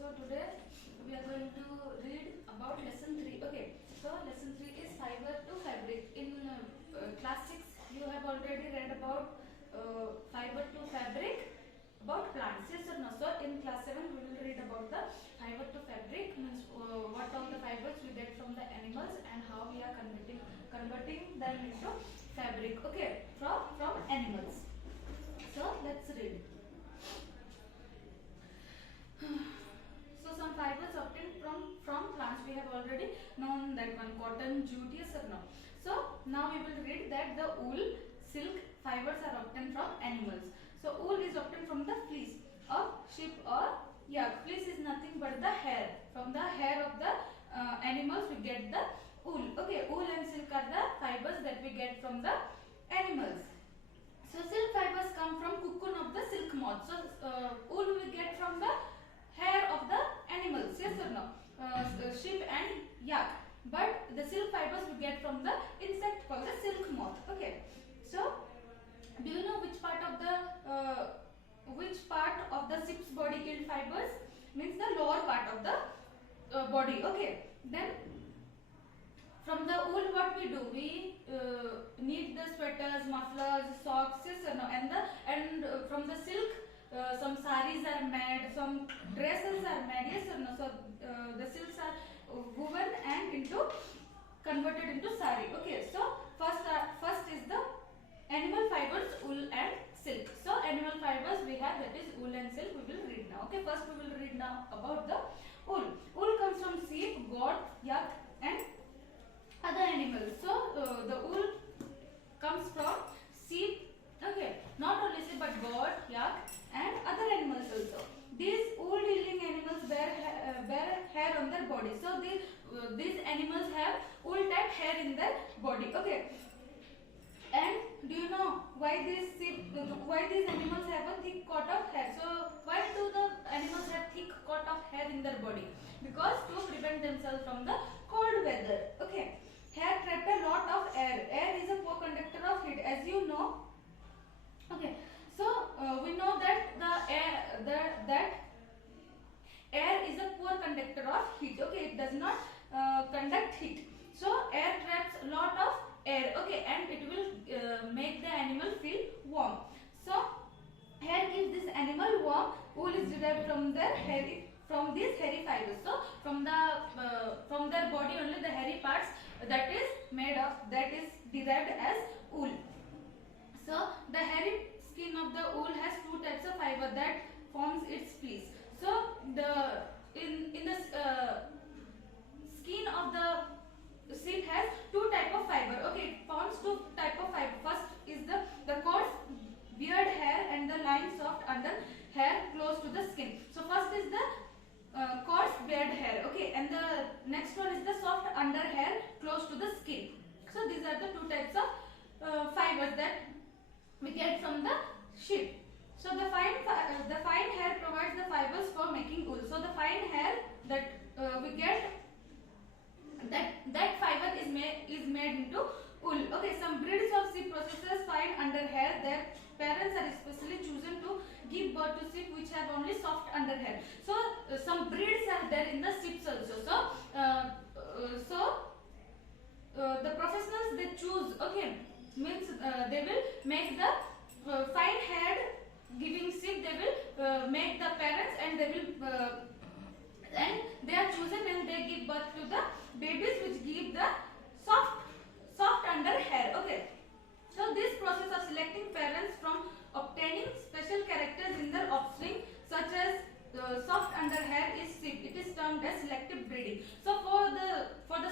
So today we are going to read about lesson 3. Okay, so lesson 3 is fiber to fabric. In class 6 you have already read about fiber to fabric about plants. Yes or no? So in class 7 we will read about the fiber to fabric, means what all the fibers we get from the animals and how we are converting them into fabric. Okay, from animals. So let's read. So some fibers obtained from plants, we have already known that one, cotton, jute, yes or no. So now we will read that the wool, silk fibers are obtained from animals. So wool is obtained from the fleece of sheep or yak. Fleece is nothing but the hair. From the hair of the animals we get the wool. Okay, wool and silk are the fibers that we get from the animals. So silk fibers come from cocoon of the silk moth. So wool we get from the hair of the animals, yes or no, sheep and yak. But the silk fibers we get from the insect called the silk moth. Okay. So do you know which part of the sheep's body yield fibers? Means the lower part of the body. Okay. Then from the wool what we do? We knit the sweaters, mufflers, socks, yes or no, and from the silk some saris are made, some dresses are made, yes or no. So the silks are woven and converted into sari. Okay. So first is the animal fibers, wool and silk. So animal fibers we have, that is wool and silk, we will read now. Okay. First we will read now about the wool. Wool comes from sheep, goat, yak and other animals. So the wool comes from sheep. Okay, not only sheep but goat, yak and other animals also. These wool yielding animals bear hair on their body. So these animals have wool type hair in their body. Okay. And do you know why these animals have a thick coat of hair? So why do the animals have thick coat of hair in their body? Because to prevent themselves from the cold weather. Okay. Hair trap a lot of air. Air is a poor conductor of heat, as you know. Okay. So we know that that air is a poor conductor of heat. Okay. It does not conduct heat. So air traps a lot of air. Okay. And it will make the animal feel warm. So hair gives this animal warm. Wool is derived from these hairy fibers. So from their body only the hairy parts that is derived as wool. So the hairy skin of the wool has two types of fiber that forms its fleece. So in the skin of the sheep has two type of fiber. Okay, it forms two type of fiber. First is the coarse beard hair and the line soft under hair close to the skin. So first is the coarse beard hair. Okay, and the next one is the soft under hair close to the skin. So these are the two types of fibers that we get from the sheep. So the fine hair provides the fibers for making wool. So the fine hair that we get, that fiber is made into wool. Okay, some breeds of sheep possesses fine under hair. Their parents are especially chosen to give birth to sheep which have only soft under hair. So some breeds are there in the sheep also. So the professionals they choose, okay, means they will make the fine haired giving sheep, they will make the parents and they will and they are chosen and they give birth to the babies which give the soft under hair. Okay. So this process of selecting parents from obtaining special characters in their offspring such as soft under hair is sheep. It is termed as selective breeding. So for the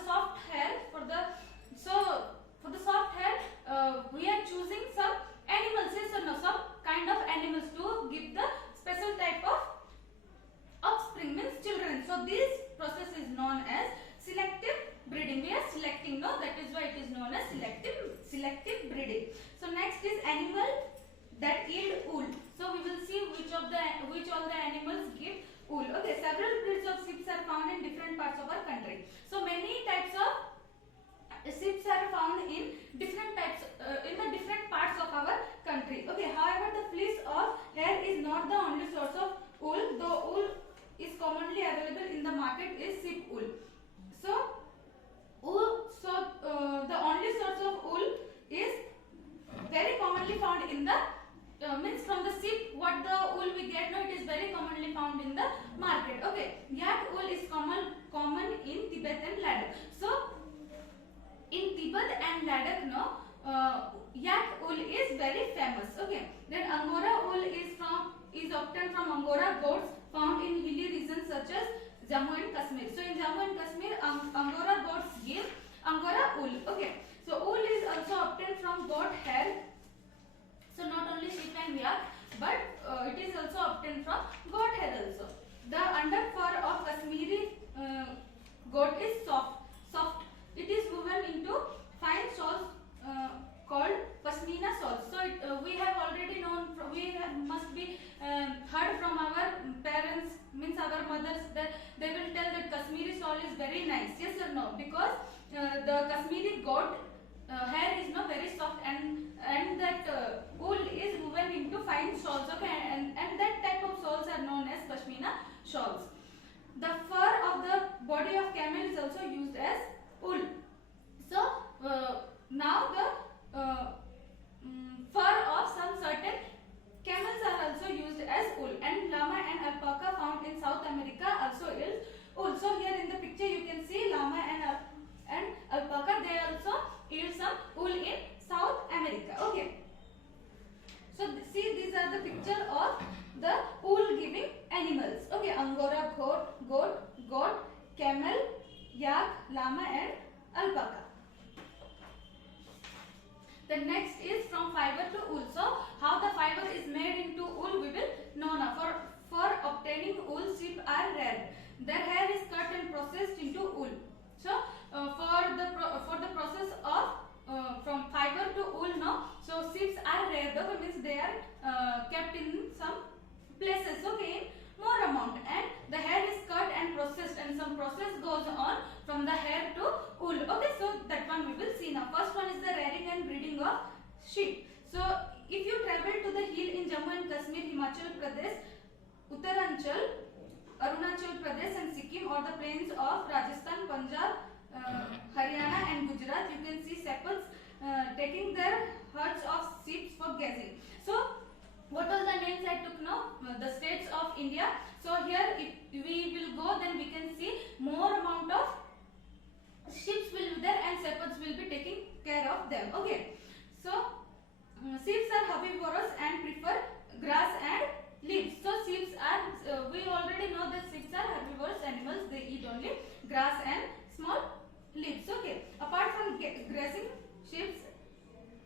soft hair, for the soft hair, we are choosing some animals, yes or no, some kind of animals to give the special type of offspring, means children. So this process is known as selective breeding. We are selecting, no, that is why it is known as selective breeding. So next is animal that yield wool. So we will see which all the animals give wool. Okay, several breeds of sheep are found in different parts of our country. So many types of sheep are found in different parts of our country. Okay, however the fleece of hair is not the only source of wool, though wool is commonly market is sheep wool. So the only source of wool is very commonly found in the means from the sheep. What the wool we get now, it is very commonly found in the market. Okay, yak wool is common in Tibet and Ladakh. So in Tibet and Ladakh now, yak wool is very famous. Okay, then Angora wool is obtained from Angora goats found in hilly regions such as Jammu and Kashmir. So in Jammu and Kashmir, Angora goats give Angora wool. Okay, so wool is also obtained from goat hair. So not only sheep and yak, but it is also obtained from goat hair also. The underfur of Kashmiri goat is soft. It is woven into fine shawls called pashmina shawls. So we have already known, must be heard from our parents, means our mothers, that they will tell that Kashmiri shawl is very nice. Yes or no? Because the Kashmiri goat hair is not very soft, and that wool is woven into fine shawls. Okay, and that type of shawls are known as pashmina shawls. The fur of the body of camel is also used as wool. So now the fur of some certain camels are also used as wool, and llama and alpaca found in South America also is wool. So here in the picture you can see llama and alpaca, they also yield some wool in South America. Okay, so see, these are the picture of the wool giving animals. Okay, Angora goat, camel, yak, llama and alpaca. The next is from fiber to wool. So how the fiber is made into wool we will know now. For obtaining wool, sheep are reared. Their hair is cut and processed into wool. So for the process of from fiber to wool now, so sheep are reared. Okay, means they are kept in some places. Okay, in more amount, and the hair is cut and processed, and some process goes on from the hair to wool. Okay, so that one we will see now. First one is the rearing and breeding of sheep. So if you travel to the hill in Jammu and Kashmir, Himachal Pradesh, Uttaranchal, Arunachal Pradesh and Sikkim, or the plains of Rajasthan, Punjab, Haryana and Gujarat, you can see shepherds taking their herds of sheep for grazing. So what are the names I took now? The states of India. So here if we will go, then we can see more amount of sheep will be there and shepherds will be taking care of them. Okay, so sheep are herbivorous and prefer grass and leaves. So sheep are, we already know that sheep are herbivorous animals. They eat only grass and small leaves. Okay, apart from grazing, sheep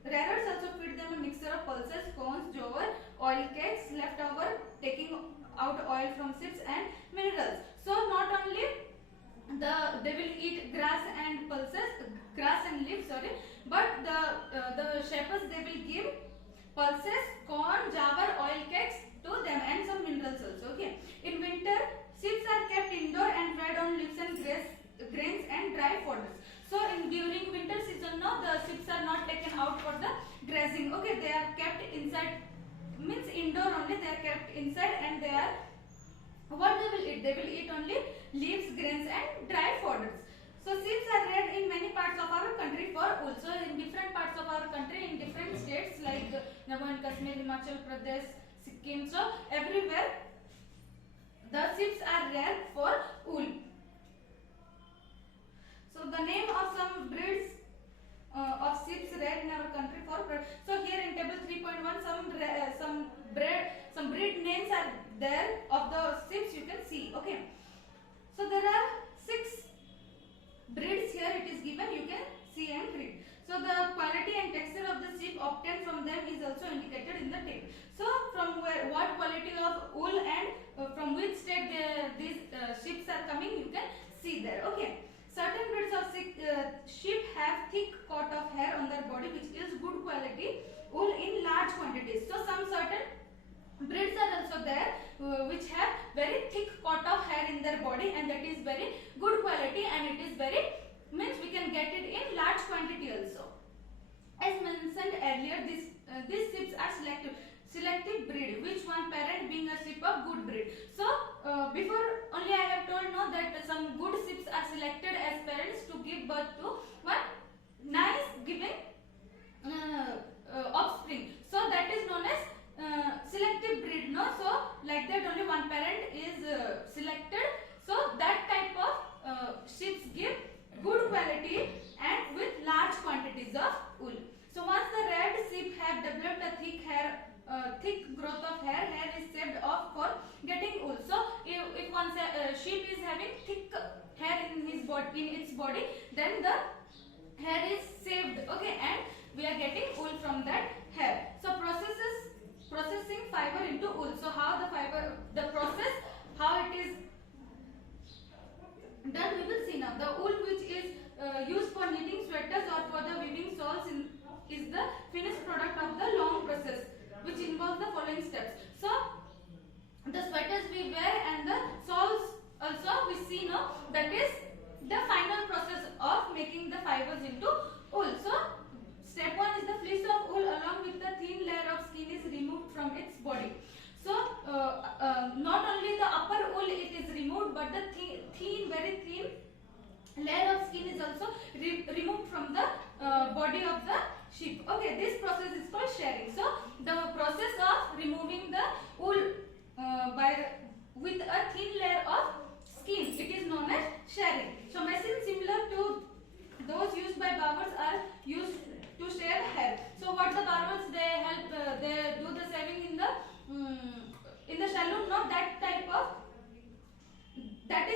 rearers also feed them a mixture of pulses, cones, jowar, oil cakes, leftover, taking out oil from sheep and minerals. So not only they will eat grass and pulses, grass and leaves, sorry, but the shepherds, they will give pulses, corn, jawar, oil cakes to them, and some minerals also. Okay, in winter sheep are kept indoor and fed on leaves and grains and dry fodders. So during winter season now, the sheep are not taken out for the grazing. Okay, they are kept inside, means indoor only, they are kept inside, and they are, what they will eat? They will eat only leaves, grains and dry fodders. So sheep are reared in many parts of our country for wool. So in different parts of our country, in different states like Jammu and Kashmir, Himachal Pradesh, Sikkim, so everywhere the sheep are reared for wool. So the name of some breeds of sheep reared in our country for, so here in table 3.1 some breed names are there of the sheep, you can see. Okay, so there are 6 breeds here, it is given, you can see and read. So the quality and texture of the sheep obtained from them is also indicated in the table. So from where, what quality of wool and from which state these sheep are coming, you can see there. Okay, certain breeds of sheep have thick coat of hair on their body which is good quality wool in large quantities. So some certain breeds are also there which have very thick coat of hair in their body, and that is very good quality, and it is very, means we can get it in large quantity also. As mentioned earlier, these sheep are selective breed, which one parent being a sheep of good breed. So before only I have told no that some good ships are selected as parents to give birth to one nice giving offspring. So that is known as selective breed. No, so like that only one parent is selected. So that type of ships give good quality and with large quantities of wool. So once the red sheep have developed a thick growth of hair, hair is shaved off for getting wool. So if one sheep is having thick hair in his body, in its body, then the hair is shaved, okay, and we are getting wool from that hair. So processing fiber into wool. So how the process, how it is done, we will see now. The wool which is used for knitting sweaters or for the weaving shawls is the finished product of the long process, which involves the following steps. So the sweaters we wear and the shawls also we see now, that is the final process of making the fibers into wool. So step 1 is the fleece of wool along with the thin layer of skin is removed from its body. So not only the upper wool it is removed, but the very thin layer of skin is also removed from the body of the sheep. Okay, this process is called shearing. So the process of removing the wool with a thin layer of skin, it is known as shearing. So machines similar to those used by barbers are used to shear hair. So what the barbers they do the shaving in the saloon, not that type of, that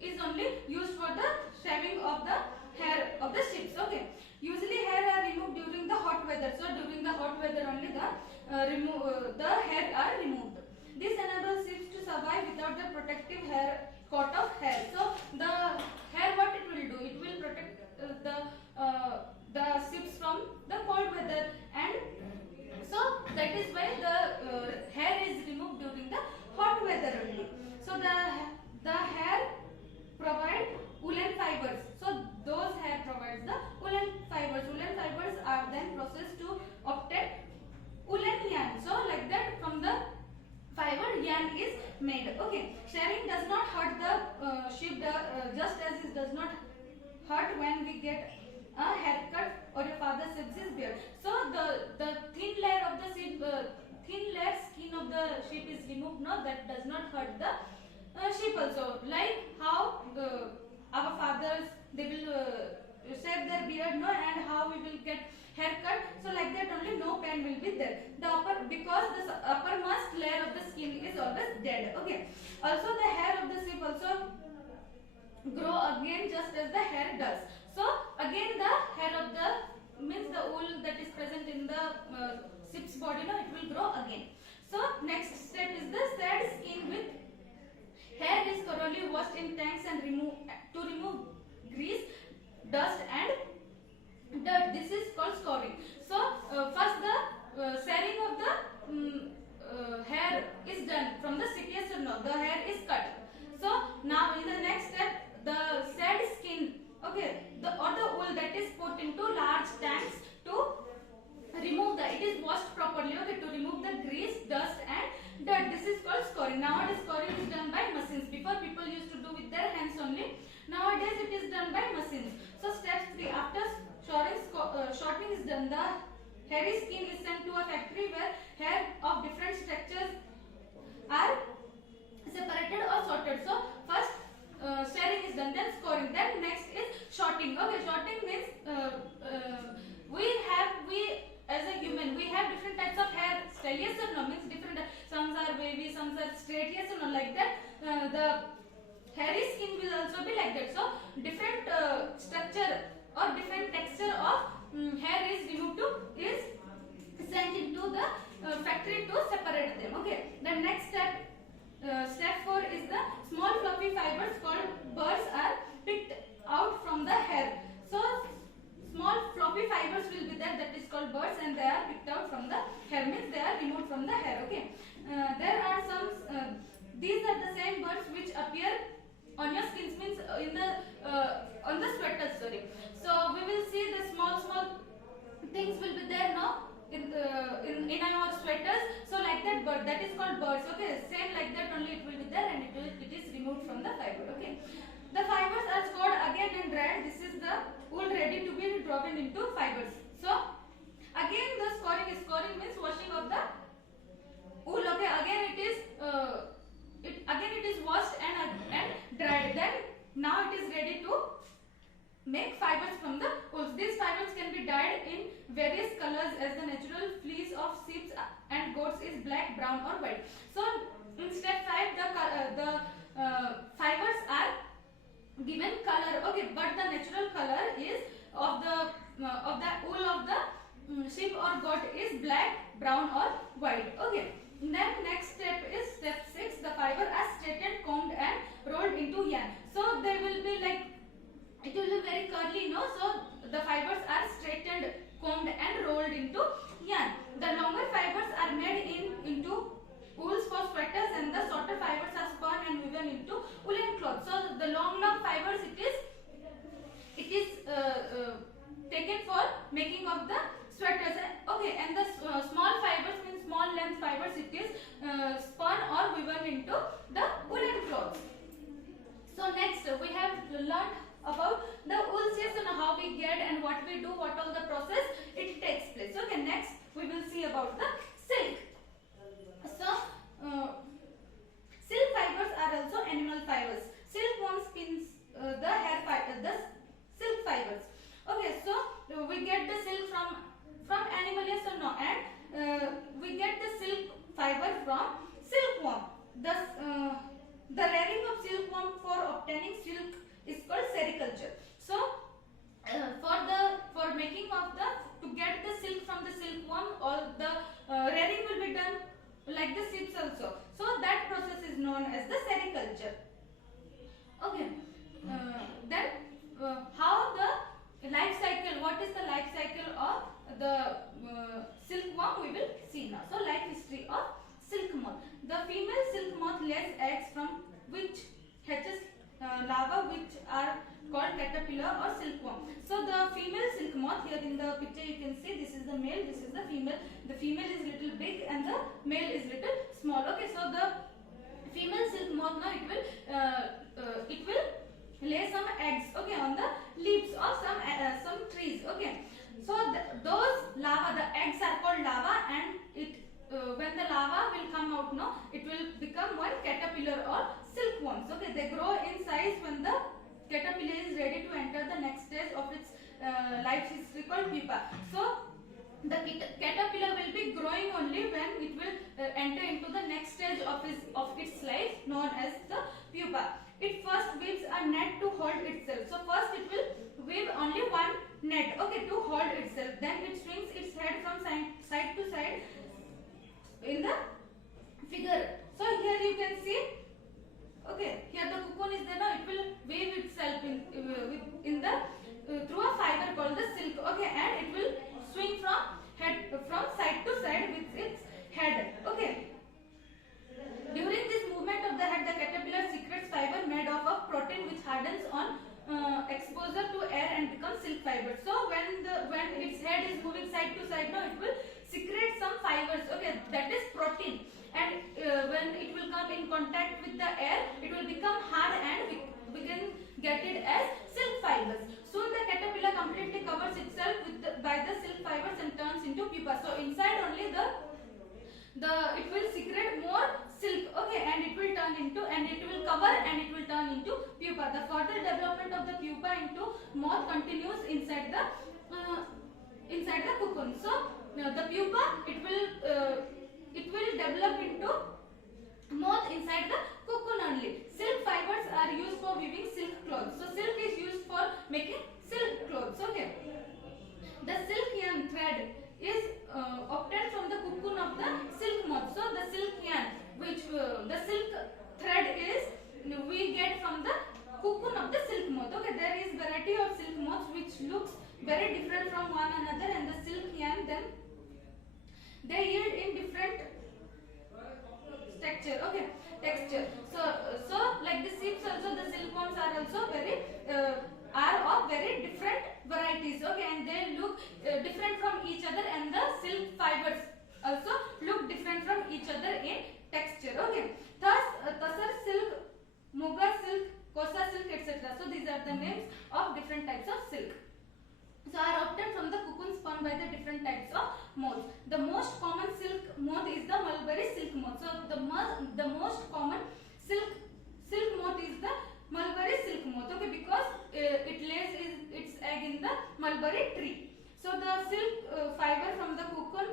is only used for the shaving of the hair of the sheep. Okay, usually hair are removed during the hot weather. So during the hot weather only the hair are removed. This enables sheep to survive without the protective coat of hair. So the hair, what it will do, it will protect the sheep from the cold weather, and so that is why the hair is removed during the hot weather only. So the hair provide woolen fibers. So those hair provides the woolen fibers. Woolen fibers are then processed to obtain woolen yarn. So like that, from the fiber yarn is made. Okay, shearing does not hurt the sheep just as it does not hurt when we get a haircut or your father shaves his beard. So the thin layer of the sheep, thin layer skin of the sheep is removed. No, that does not hurt the sheep also. Like how our fathers, they will shave their beard, no, and how we will get haircut. So like that only, no pain will be there. Because the uppermost layer of the skin is always dead. Okay. Also the hair of the sheep also grow again just as the hair does. So again the hair of the, means the wool that is present in the sheep's body, no, it will grow again. So next step is the shed skin with hair is thoroughly washed in tanks and remove grease, dust and dirt. This is called scouring. So first the shearing of the hair is done from the sheep. Yes or no? The hair is cut. So now in the next step, the shed skin, okay, the wool that is put into large tanks to remove it is washed properly, okay, to remove the grease, dust and dirt. This is called scouring. Nowadays scouring is done by machines. Before people used to do with their hands only. Nowadays it is done by machines. So step 3, after shortening is done, the hairy skin is sent to a factory where hair of different structures are separated or sorted. So first shearing is done, then scoring, then next is shorting. Okay, shorting means we as a human, we have different types of hair style. Yes or no? Means different, some are wavy, some are straight. Yes or no? Like that, the hairy skin will also be like that. So different structure or different texture of hair is removed is sent into the factory to separate them. Okay. The next step, step 4 is the small fluffy fibers called burrs are picked out from the hair. So small fluffy fibers will be there, that is called burrs, and they are picked out from the hair, means they are removed from the hair. Okay. There are some, these are the same burrs which appear on your skins, means in the on the sweaters, sorry. So we will see the small things will be there now in our sweaters. So like that bird, that is called told birds. Okay, same like that only it will be there, and it is removed from the fiber. Okay, the fibers are scored again and dried. This is the wool ready to be dropped into fibers. So again the scoring means washing of the wool. Okay, again it is washed and dried. Then now it is ready to make fibers from the wool. These fibers can be dyed in various colors as the natural fleece of sheep and goats is black, brown or white. So in step 5 the fibers are given color. Okay, but the natural color is of the wool of the sheep or goat is black, brown or white. Okay, then next step is step 6. The fiber are straightened, combed and rolled into yarn. So they will be like, it will be very curly, no? So the fibers are straightened, combed and rolled into yarn. The longer fibers are made into wools for sweaters, and the shorter fibers are spun and woven into woolen cloth. So the long fibers it is taken for making of the sweaters. Okay, and the small fibers means small length fibers, it is spun or woven into the woolen cloth. So next we have learned about the wool sheets and how we get and what we do, what all the process it takes place. Okay, next we will see about the silk. So silk fibers are also animal fibers. Silkworm spins the hair fiber, the silk fibers. Okay, so we get the silk from animal, yes or no? And we get the silk fiber from silkworm. The rearing of silkworm for obtaining silk is called sericulture. So for making of to get the silk from the silkworm, all the rearing will be done like the sheep also. So that process is known as the sericulture. Okay, then how the life cycle, what is the life cycle of the silkworm we will see now. So life history of silk moth. The female silk moth lays eggs from which hatches larvae which are called caterpillar or silkworm. So the female silk moth, here in the picture you can see, this is the male, this is the female. The female is little big and the male is little small. Okay, so the female silk moth now it will lay some eggs, okay, on the leaves of some trees. Okay, so those larvae, the eggs are called larvae, and when the larva will come out, no, it will become one caterpillar or silkworms. Okay, they grow in size when the caterpillar is ready to enter the next stage of its life history called pupa. So the caterpillar will be growing only when it will enter into the next stage of its life known as the pupa. It first weaves a net to hold itself. So first it will weave only one net, okay, to hold itself. Then it swings its head from side to side in the figure. So here you can see, okay, here the cocoon is there now. It will weave itself in the through a fiber called the silk. Okay, and it will swing from side to side with its head. Okay. During this movement of the head, the caterpillar secretes fiber made of protein which hardens on exposure to air and becomes silk fiber. So when its head is moving side to side, now it will secrete some fibers. Okay, that is protein, and when it will come in contact with the air, it will become hard and we can get it as silk fibers. Soon the caterpillar completely covers itself by the silk fibers and turns into pupa. So inside only it will secrete more silk, okay, and it will cover and it will turn into pupa. The further development of the pupa into moth continues inside the cocoon. So the pupa it will develop into moth inside the cocoon only. Silk fibers are used for weaving silk clothes. So silk is used for making silk clothes. Okay. The silk yarn thread is obtained from the cocoon of the silk moth. So the silk yarn, which the silk thread is, we get from the cocoon of the silk moth. Okay, there is variety of silk moths which looks very different from one another, and the silk yarn then they yield in different texture. Okay, texture. So like the sheep also, the silkworms are also are of very different varieties. Okay, and they look different from each other, and the silk fibers also look different from each other in texture. the most common silk moth is the mulberry silk moth. Okay, because it lays its egg in the mulberry tree. So the silk fiber from the cocoon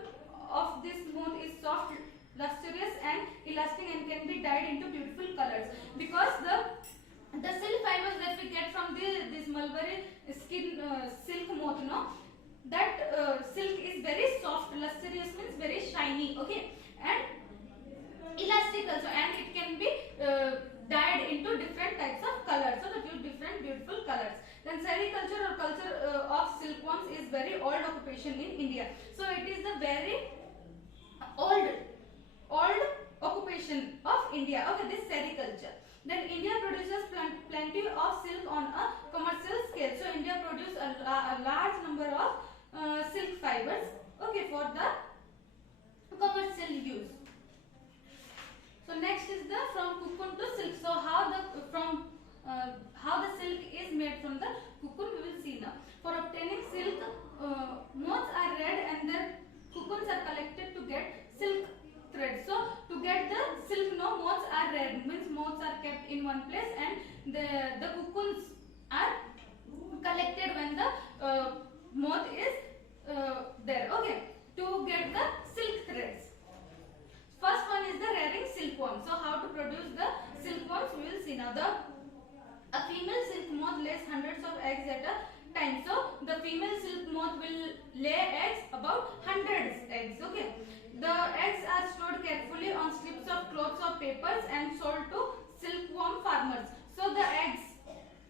of this moth is soft, lustrous and elastic and can be dyed into beautiful colors. Because the silk fibers that we get from this mulberry skin silk moth, no, that silk is very soft, lustrous means very shiny, okay, and elastic also, and it can be dyed into different types of colors, so the different beautiful colors. Then sericulture or culture of silkworms is very old occupation in India. So it is the very old occupation of India. Okay, this sericulture. Then India produces plenty of silk on a commercial scale. So India produces a large number of silk fibers, okay, for the commercial use. So next is the from cocoon to silk. So how the silk is made from the cocoon, we will see now. For obtaining silk, moths are red and their cocoons are collected to get silk thread. So to get the silk, no, moths are red, means moths are kept in one place and the cocoons are collected when the moth is there, okay, to get the silk threads. First one is the rearing silkworm. So how to produce the silkworms, we will see now. A female silk moth lays hundreds of eggs at a time. So the female silk moth will lay eggs, about hundreds eggs, okay. The eggs are stored carefully on slips of cloths or papers and sold to silkworm farmers. So the eggs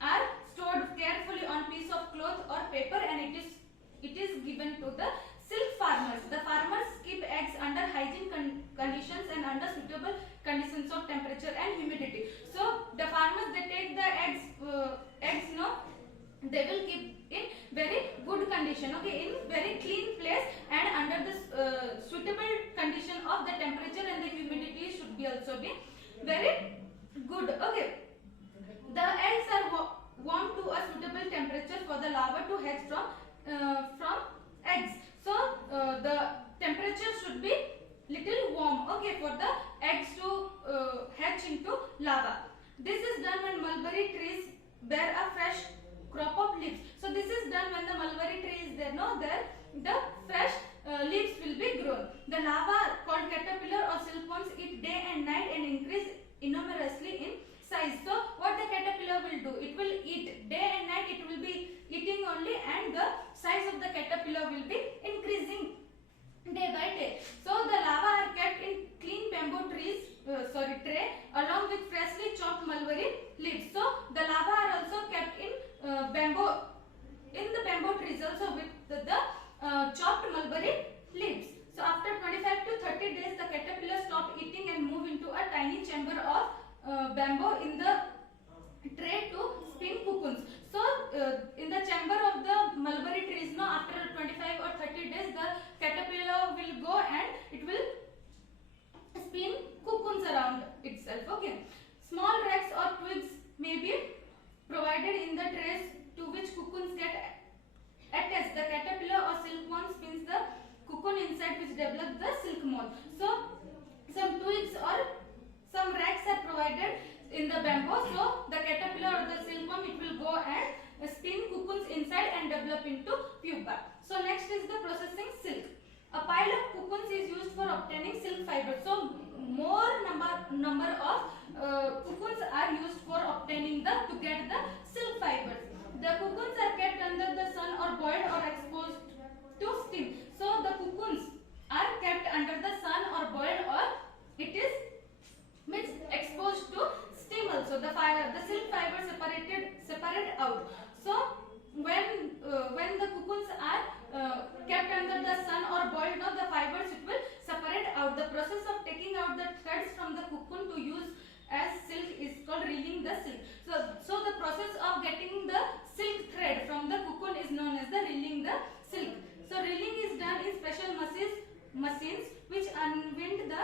are stored carefully on piece of cloth or paper and it is given to the silk farmers. The farmers keep eggs under hygiene conditions and under suitable conditions of temperature and humidity. So the farmers, they take the eggs, no, they will keep in very good condition, okay, in very clean place and under the suitable condition of the temperature and the humidity should be also be very good, okay. The eggs are warmed to a suitable temperature for the larva to hatch from eggs. So the temperature should be little warm, okay, for the eggs to hatch into larva. This is done when mulberry trees bear a fresh crop of leaves. So this is done when the mulberry tree is there, no, there the fresh leaves will be grown. The larva called caterpillar or silkworms eat day and night and increase enormously in size. So what the caterpillar will do, it will eat day and night, it will be eating only, and the size of the caterpillar will be increasing day by day. So the larvae are kept in clean bamboo tray along with freshly chopped mulberry leaves. So the larvae are also kept in the bamboo trees also with the chopped mulberry leaves. So after 25 to 30 days, the caterpillar stop eating and move into a tiny chamber of bamboo in the tray to spin cocoons. So in the chamber of the mulberry trees, no, after 25 or 30 days, the caterpillar will go and it will spin cocoons around itself, okay. Small racks or twigs may be provided in the trays to which cocoons get attached. The caterpillar or silkworm spins the cocoon inside which develops the silk moth. So some twigs or some racks are provided in the bamboo, so the caterpillar or the silkworm, it will go and spin cocoons inside and develop into pupa. So next is the processing silk. A pile of cocoons is used for obtaining silk fiber. So more number of cocoons are used for obtaining to get the silk fibers. The cocoons are kept under the sun or boiled or exposed to steam. So the cocoons are kept under the sun or boiled, or it is means exposed to steam also. The silk fiber separate out. So when the cocoons are kept under the sun or boiled, no, the fibers, it will separate out. The process of taking out the threads from the cocoon to use as silk is called reeling the silk. So the process of getting the silk thread from the cocoon is known as the reeling the silk. So reeling is done in special machines which unwind the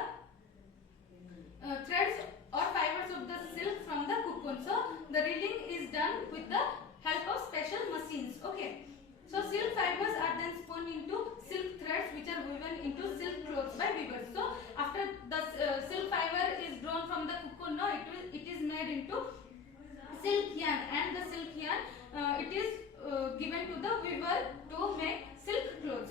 threads or fibers of the silk from the cocoon. So the reeling is done with the help of special machines, okay. So silk fibers are then spun into silk threads which are woven into silk clothes by weavers. So after the silk fiber made into silk yarn, and the silk yarn it is given to the weaver to make silk clothes.